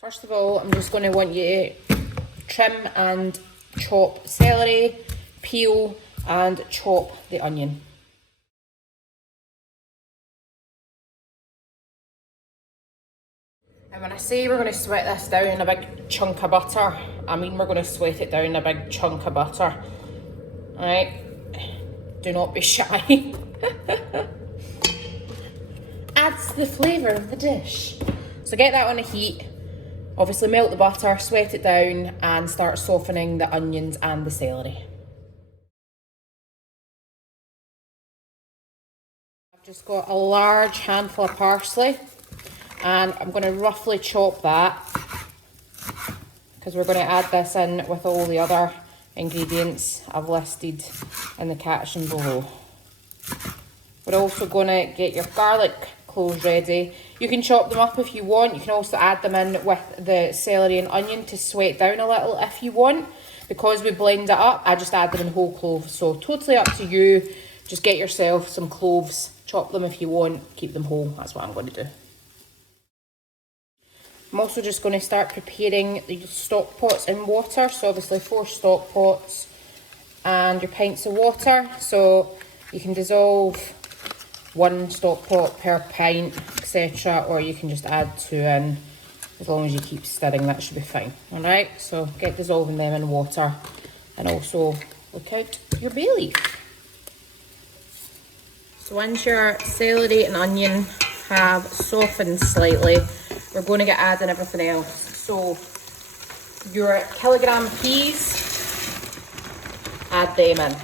First of all, I'm just going to want you to trim and chop celery, peel and chop the onion. And when I say we're going to sweat this down in a big chunk of butter, I mean we're going to sweat it down in a big chunk of butter. Alright? Do not be shy. Adds the flavour of the dish. So get that on a heat. Obviously melt the butter, sweat it down and start softening the onions and the celery. I've just got a large handful of parsley. And I'm going to roughly chop that because we're going to add this in with all the other ingredients I've listed in the caption below. We're also going to get your garlic cloves ready. You can chop them up if you want. You can also add them in with the celery and onion to sweat down a little if you want. Because we blend it up, I just add them in whole cloves. So totally up to you. Just get yourself some cloves, chop them if you want, keep them whole. That's what I'm going to do. I'm also just going to start preparing the stock pots in water. So obviously 4 stock pots and your pints of water. So you can dissolve 1 stock pot per pint, etc. Or you can just add 2 in. As long as you keep stirring, that should be fine. Alright, so get dissolving them in water. And also look out your bay leaf. So once your celery and onion have softened slightly, we're going to get adding everything else. So your kilogram peas, add them in.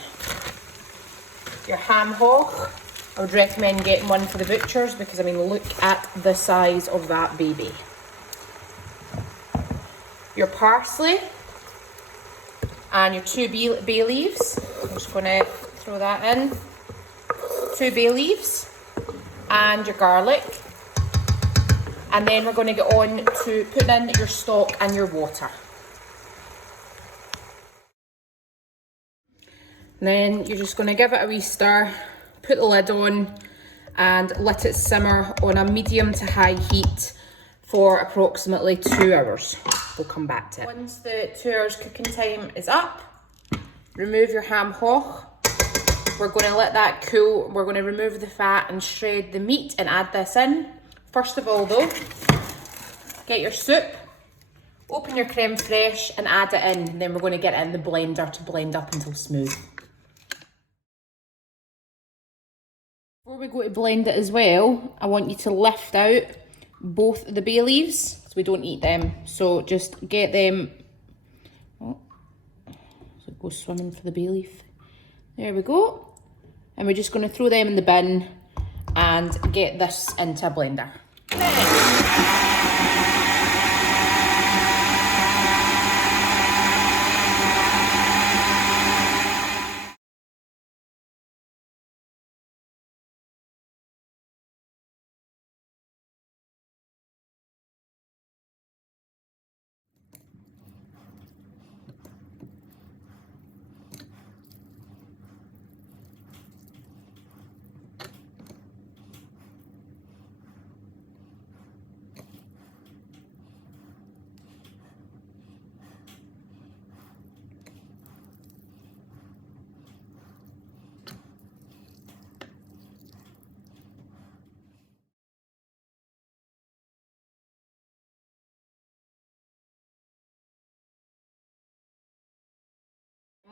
Your ham hock, I would recommend getting one for the butchers because I mean look at the size of that baby. Your parsley and your 2 bay leaves. I'm just going to throw that in. 2 bay leaves and your garlic. And then we're going to get on to putting in your stock and your water. And then you're just going to give it a wee stir, put the lid on and let it simmer on a medium to high heat for approximately 2 hours. We'll come back to it. Once the 2 hours cooking time is up, remove your ham hock. We're going to let that cool. We're going to remove the fat and shred the meat and add this in. First of all though, get your soup, open your crème fraiche and add it in. And then we're going to get it in the blender to blend up until smooth. Before we go to blend it as well, I want you to lift out both the bay leaves, so we don't eat them. So just get them, oh, so go swimming for the bay leaf. There we go. And we're just going to throw them in the bin and get this into a blender.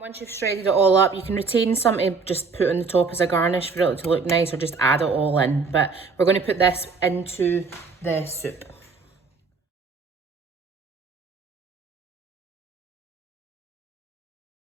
Once you've shredded it all up, you can retain some to just put on the top as a garnish for it to look nice, or just add it all in. But we're going to put this into the soup.